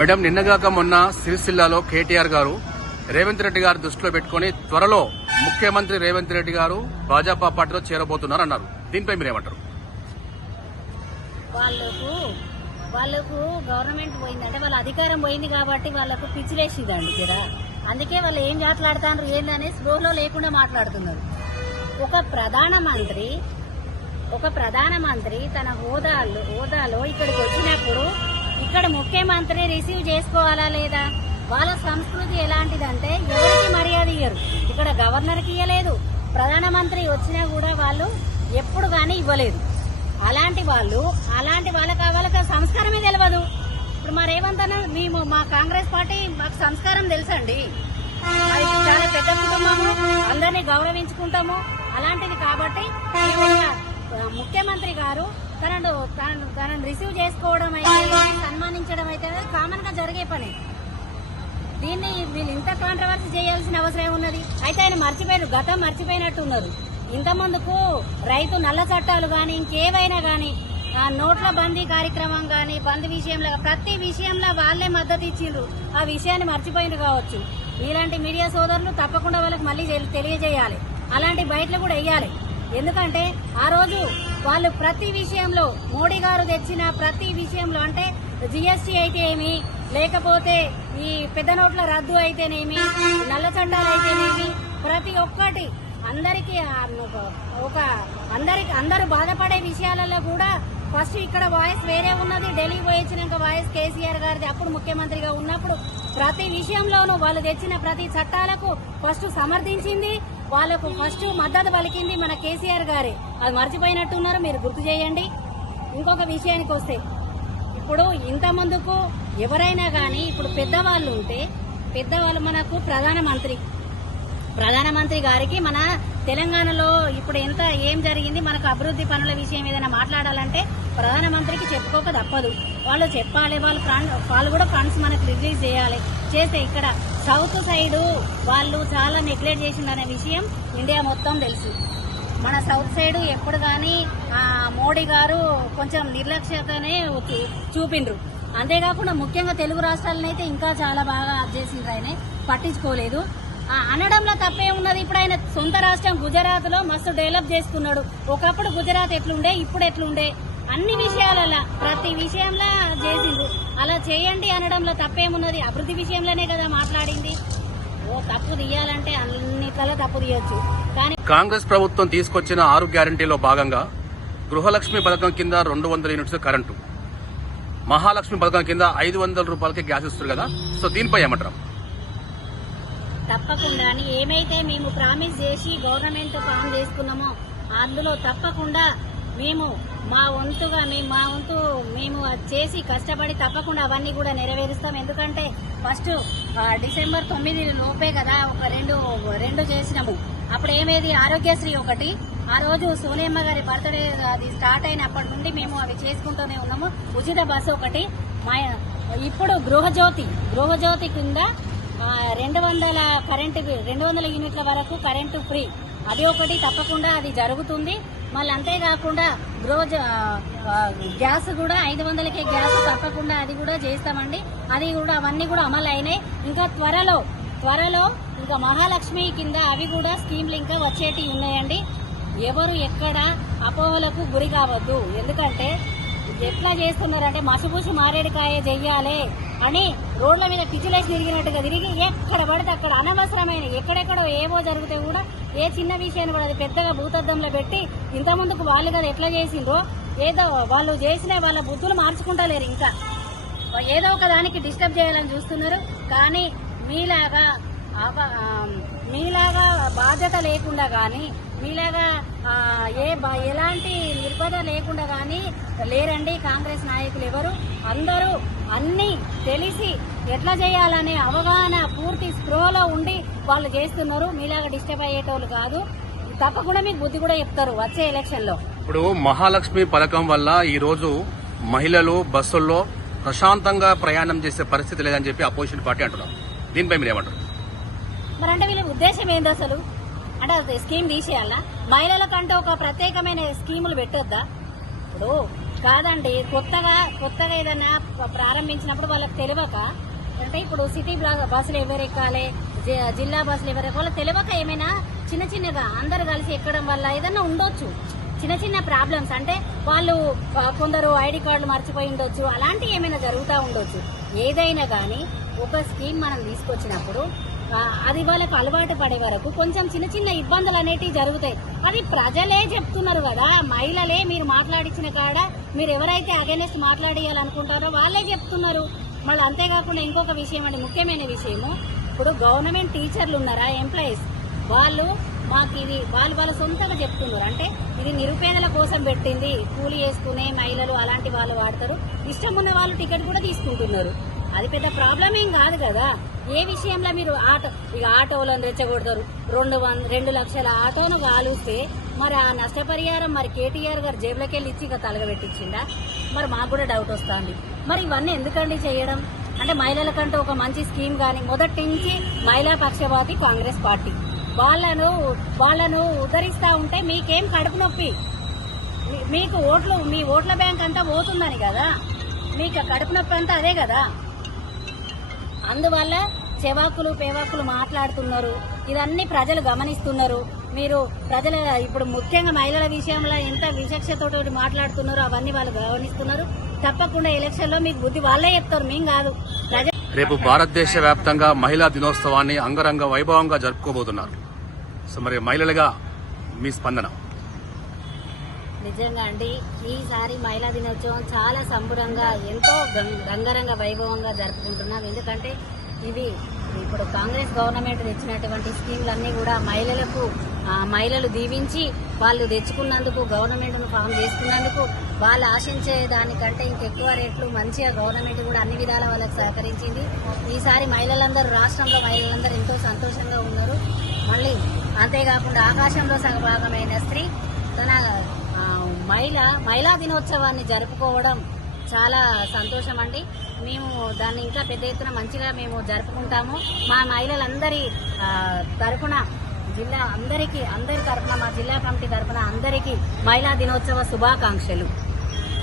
Madam, నిన్నగాక మొన్న సిరిసిల్లాలో కేటీఆర్ గారు రేవంత్ రెడ్డి గారు దృష్టిలో పెట్టుకుని త్వరలో ముఖ్యమంత్రి రేవంత్ రెడ్డి గారు భాజపా పార్టీలో చేరబోతున్నారు అన్నారు. దీనిపై మీరేమంటారు? వాళ్ళకు గవర్నమెంట్ పోయిందంటే వాళ్ళ అధికారం పోయింది కాబట్టి వాళ్ళకు పిచ్చిలేసిందండి జరా. అందుకే వాళ్ళు ఏం మాట్లాడుతారు ఏందని స్లోలో లేకుండా మాట్లాడుతున్నారు. ఒక ప్రధానమంత్రి తన హోదాలో ఇక్కడికి వచ్చినప్పుడు ఇక్కడ ముఖ్యమంత్రి రిసీవ్ చేసుకోవాలా లేదా? వాళ్ళ సంస్కృతి ఎలాంటిదంటే ఎవరికి మర్యాద ఇయ్యరు. ఇక్కడ గవర్నర్కి ఇవ్వలేదు, ప్రధానమంత్రి వచ్చినా కూడా వాళ్ళు ఎప్పుడు కానీ ఇవ్వలేదు. అలాంటి వాళ్ళకి సంస్కారమే తెలియదు. ఇప్పుడు మా రేవంత్ అన్న మా కాంగ్రెస్ పార్టీ మాకు సంస్కారం తెలుసండి. చాలా పెద్ద కుటుంబము, అందరినీ గౌరవించుకుంటాము. అలాంటిది కాబట్టి ముఖ్యమంత్రి గారు తనను రిసీవ్ చేసుకోవడం అయితే సన్మానించడం అయితే కామన్ గా జరిగే పని. దీన్ని వీళ్ళు ఇంత కాంట్రవర్సీ చేయాల్సిన అవసరం ఉన్నది. అయితే ఆయన గతం మర్చిపోయినట్టున్నారు. ఇంత ముందుకు రైతు నల్ల చట్టాలు గాని ఇంకేవైనా గాని నోట్ల బందీ కార్యక్రమం గాని బంద్ విషయంలో ప్రతి విషయంలో వాళ్లే మద్దతు ఇచ్చిండ్రు. ఆ విషయాన్ని మర్చిపోయిండ్రు కావచ్చు. ఇలాంటి మీడియా సోదరులు తప్పకుండా వాళ్ళకి మళ్ళీ తెలియజేయాలి. అలాంటి బయటలు కూడా వేయాలి. ఎందుకంటే ఆ రోజు వాళ్ళు ప్రతి విషయంలో మోడీ గారు తెచ్చిన ప్రతి విషయంలో అంటే జిఎస్టీ అయితే ఏమి, లేకపోతే ఈ పెద్ద నోట్ల రద్దు అయితేనేమి, నల్ల చట్టాలు అయితేనేమి, ప్రతి ఒక్కటి అందరూ బాధపడే విషయాలలో కూడా ఫస్ట్ ఇక్కడ వాయిస్ వేరే ఉన్నది. ఢిల్లీ పోయి వచ్చినాక వాయిస్ కేసీఆర్ గారిది. అప్పుడు ముఖ్యమంత్రిగా ఉన్నప్పుడు ప్రతి విషయంలోనూ వాళ్ళు తెచ్చిన ప్రతి చట్టాలకు ఫస్ట్ సమర్థించింది, వాళ్లకు ఫస్ట్ మద్దతు పలికింది మన కేసీఆర్ గారే. అది మర్చిపోయినట్టున్నారు, మీరు గుర్తు చేయండి. ఇంకొక విషయానికి వస్తే ఇప్పుడు ఇంత ముందుకు ఎవరైనా గానీ ఇప్పుడు పెద్దవాళ్ళు మనకు ప్రధానమంత్రి గారికి మన తెలంగాణలో ఇప్పుడు ఏం జరిగింది, మనకు అభివృద్ధి పనుల విషయం ఏదైనా మాట్లాడాలంటే ప్రధానమంత్రికి చెప్పుకోక తప్పదు. వాళ్ళు చెప్పాలి, వాళ్ళు కూడా ఫండ్స్ మనకు రిలీజ్ చేస్తే ఇక్కడ సౌత్ సైడ్ వాళ్ళు చాలా నెగ్లెక్ట్ చేసిందనే విషయం ఇండియా మొత్తం తెలుసు. మన సౌత్ సైడ్ ఎప్పుడు గానీ మోడీ గారు కొంచెం నిర్లక్ష్యతనే చూపిండ్రు. అంతేకాకుండా ముఖ్యంగా తెలుగు రాష్ట్రాలనైతే ఇంకా చాలా బాగా చేసిండ్రు. ఆయన పట్టించుకోలేదు. అనడంలో తప్పే ఉన్నది. ఇప్పుడు ఆయన సొంత రాష్ట్రం గుజరాత్ లో మస్తు డెవలప్ చేసుకున్నాడు. ఒకప్పుడు గుజరాత్ ఎట్లుండే, ఇప్పుడు ఎట్లుండే, అన్ని విషయాలలో ప్రతి విషయంలో చేసిండు. అలా చేయండి అనడంలో తప్పేమున్నది? అభివృద్ధి విషయంలోనే కదా మాట్లాడింది. తప్పు తీయాలంటే అన్నిట్లలో తప్పు తీయొచ్చు. కానీ కాంగ్రెస్ ప్రభుత్వం తీసుకొచ్చిన 6 గ్యారంటీలో భాగంగా గృహలక్ష్మి పథకం కింద 200 యూనిట్స్ కరెంటు, మహాలక్ష్మి పథకం కింద 500 రూపాయలకి గ్యాస్ ఇస్తారు కదా. సో దీనిపై ఏమంటారు? తప్పకుండా ఏమైతే మేము ప్రామిస్ చేసి గవర్నమెంట్ ఫామ్ చేసుకున్నామో అందులో తప్పకుండా మేము మా వంతు మేము చేసి కష్టపడి తప్పకుండా అవన్నీ కూడా నెరవేరుస్తాం. ఎందుకంటే ఫస్ట్ డిసెంబర్ 9 లోపే కదా ఒక రెండు చేసినాము. అప్పుడు ఏమేది ఆరోగ్యశ్రీ ఒకటి, ఆ రోజు సోనియమ్మ గారి బర్త్డే అది స్టార్ట్ అయినప్పటి నుండి మేము అవి చేసుకుంటూనే ఉన్నాము. ఉచిత బస్సు ఒకటి, ఇప్పుడు గృహజ్యోతి కింద 200 యూనిట్ల వరకు కరెంటు ఫ్రీ, అది ఒకటి తప్పకుండా అది జరుగుతుంది. మళ్ళీ అంతేకాకుండా గ్యాస్ కూడా 500కే గ్యాస్ తప్పకుండా అది కూడా చేస్తామండి. అవన్నీ కూడా అమలు అయినాయి. ఇంకా త్వరలో ఇంకా మహాలక్ష్మి కింద అవి కూడా స్కీమ్లు ఇంకా వచ్చేటి ఉన్నాయండి. ఎవరు ఎక్కడ అపోహలకు గురి కావద్దు. ఎందుకంటే ఎట్లా చేస్తున్నారంటే మసిపూసి మారేడుకాయ చెయ్యాలి అని రోడ్ల మీద పిచ్చిలేసి తిరిగినట్టుగా తిరిగి ఎక్కడ పడితే అక్కడ అనవసరమైన ఎక్కడెక్కడో ఏవో జరిగితే కూడా ఏ చిన్న విషయాన్ని కూడా అది పెద్దగా భూతద్దంలో పెట్టి ఇంత ముందుకు వాళ్ళు కదా ఎట్లా చేసిండ్రో ఏదో వాళ్ళు చేసిన వాళ్ళ బుద్ధులు మార్చుకుంటలేరు. ఇంకా ఏదో ఒక దానికి డిస్టర్బ్ చేయాలని చూస్తున్నారు. కానీ మీలాగా బాధ్యత లేకుండా గాని మీలాగా ఎలాంటి నిర్బధ లేకుండా గాని లేరండి కాంగ్రెస్ నాయకులు ఎవరు. అందరూ అన్ని తెలిసి ఎట్లా చేయాలనే అవగాహన పూర్తి స్ప్రోలో ఉండి వాళ్ళు చేస్తున్నారు. మీలాగా డిస్టర్బ్ అయ్యేటోళ్ళు కాదు. తప్పకుండా మీకు బుద్ధి కూడా చెప్తారు వచ్చే ఎలక్షన్ లో. ఇప్పుడు మహాలక్ష్మి పథకం వల్ల ఈ రోజు మహిళలు బస్సుల్లో ప్రశాంతంగా ప్రయాణం చేసే పరిస్థితి లేదని చెప్పి అపోజిషన్ పార్టీ అంటున్నారు. దీనిపై మీరు ఏమంటారు? మరంటే వీళ్ళ ఉద్దేశం ఏంది అసలు? అంటే స్కీమ్ తీసేయాలా? మహిళలకంటే ఒక ప్రత్యేకమైన స్కీములు పెట్టొద్దా? ఇప్పుడు కాదండి, కొత్తగా ఏదైనా ప్రారంభించినప్పుడు వాళ్ళకి తెలియక, అంటే ఇప్పుడు సిటీ బస్సులు ఎవరు ఎక్కాలి, జిల్లా బస్సులు ఎవరు ఎక్కాలి తెలియక ఏమైనా చిన్నగా అందరు కలిసి ఎక్కడం వల్ల ఏదైనా ఉండొచ్చు చిన్న ప్రాబ్లమ్స్. అంటే వాళ్ళు కొందరు ఐడి కార్డులు మర్చిపోయి ఉండొచ్చు, అలాంటివి ఏమైనా జరుగుతూ ఉండొచ్చు. ఏదైనా కానీ ఒక స్కీమ్ మనం తీసుకొచ్చినప్పుడు అది వాళ్ళకు అలవాటు పడే వరకు కొంచెం చిన్న ఇబ్బందులు అనేటివి జరుగుతాయి. అది ప్రజలే చెప్తున్నారు కదా, మహిళలే మీరు మాట్లాడించిన కాడ మీరు ఎవరైతే అగైనెస్ట్ మాట్లాడేయాలనుకుంటారో వాళ్ళే చెప్తున్నారు. మళ్ళీ అంతేకాకుండా ఇంకొక విషయం అండి, ముఖ్యమైన విషయము, ఇప్పుడు గవర్నమెంట్ టీచర్లు ఉన్నారా, ఎంప్లాయీస్, వాళ్ళు మాకు ఇది వాళ్ళ సొంతంగా చెప్తున్నారు. అంటే ఇది నిరుపేదల కోసం పెట్టింది, కూలి చేసుకునే మహిళలు అలాంటి వాళ్ళు వాడతారు, ఇష్టం ఉన్న వాళ్ళు టికెట్ కూడా తీసుకుంటున్నారు. అది పెద్ద ప్రాబ్లం ఏం కాదు కదా. ఏ విషయంలో మీరు ఆటోలను రెచ్చగొడతారు, 2 లక్షల ఆటోను కాలుస్తే మరి ఆ నష్టపరిహారం మరి కేటీఆర్ గారు జేబులకి వెళ్ళి ఇచ్చి ఇక తలగబెట్టించిందా? మరి మాకు కూడా డౌట్ వస్తుంది. మరి ఇవన్నీ ఎందుకండి చేయడం? అంటే మహిళలకంటూ ఒక మంచి స్కీమ్ కానీ మొదటి నుంచి మహిళా పక్షపాతి కాంగ్రెస్ పార్టీ వాళ్ళను ఉద్ధరిస్తా ఉంటే మీకేం కడుపు నొప్పి? మీకు మీ ఓట్ల బ్యాంక్ అంతా పోతుందని కదా, మీకు కడుపు నొప్పి అంతా అదే కదా. అందువల్ల పేవాకులు మాట్లాడుతున్నారు. ఇదన్నీ ప్రజలు గమనిస్తున్నారు. మీరు ప్రజల ఇప్పుడు ముఖ్యంగా మహిళల విషయంలో ఎంత విచక్షతతో మాట్లాడుతున్నారో అవన్నీ వాళ్ళు గమనిస్తున్నారు. తప్పకుండా ఎలక్షన్ లో మీకు బుద్ధి వాళ్ళే చెప్తారు, మేం కాదు. రేపు భారతదేశ వ్యాప్తంగా మహిళా దినోత్సవాన్ని అంగరంగ వైభవంగా జరుపుకోబోతున్నారు. సో మరి మహిళలుగా మీ స్పందన? నిజంగా అండి, ఈసారి మహిళా దినోత్సవం చాలా సంబురంగా ఎంతో రంగరంగ వైభవంగా జరుపుకుంటున్నాం. ఎందుకంటే ఇవి ఇప్పుడు కాంగ్రెస్ గవర్నమెంట్ తెచ్చినటువంటి స్కీమ్లన్నీ కూడా మహిళలు దీవించి వాళ్ళు తెచ్చుకున్నందుకు, గవర్నమెంట్ను ఫామ్ చేసుకున్నందుకు, వాళ్ళు ఆశించే దానికంటే ఇంకెక్కువ రేట్లు మంచిగా గవర్నమెంట్ కూడా అన్ని విధాల వాళ్ళకి సహకరించింది. ఈసారి రాష్ట్రంలో మహిళలందరూ ఎంతో సంతోషంగా ఉన్నారు. మళ్ళీ అంతేకాకుండా ఆకాశంలో సగభాగమైన స్త్రీ తన మహిళా దినోత్సవాన్ని జరుపుకోవడం చాలా సంతోషం అండి. మేము దాన్ని ఇంకా పెద్ద ఎత్తున మంచిగా మేము జరుపుకుంటాము. మా మహిళలందరి తరఫున అందరి తరఫున మా జిల్లా కమిటీ తరఫున అందరికీ మహిళా దినోత్సవ శుభాకాంక్షలు.